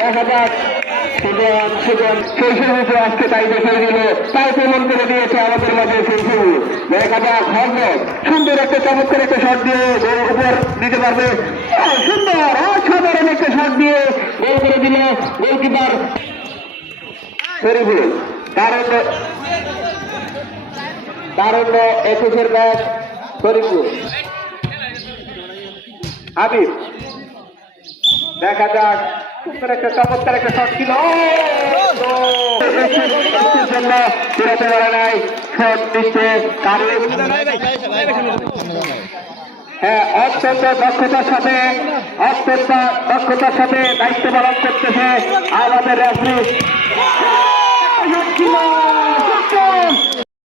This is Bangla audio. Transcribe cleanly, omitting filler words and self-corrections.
দেখা যাক আজকে তাই দেখিয়ে দিল, তাই প্রমাণ করে দিয়েছে আমাদের মাঝে শিশু। দেখা যাক হরমত সুন্দর একটা চমৎকার একটা শট দিয়ে গোল উপর দিতে পারবে, সুন্দর অসাধারণ একটা শট দিয়ে গোল করে দিল গোলকিপার শরীফুল। তারণ্য 21-এর ব্যাট শরীফুল। হাবিব দেখা যাক সুন্দর একটা চমৎকার একটা শট ছিল, ফেরাতে পারে নাই, শট দিচ্ছে হ্যাঁ অত্যন্ত দক্ষতার সাথে দায়িত্ব পালন করতেছে আমাদের রেফারি।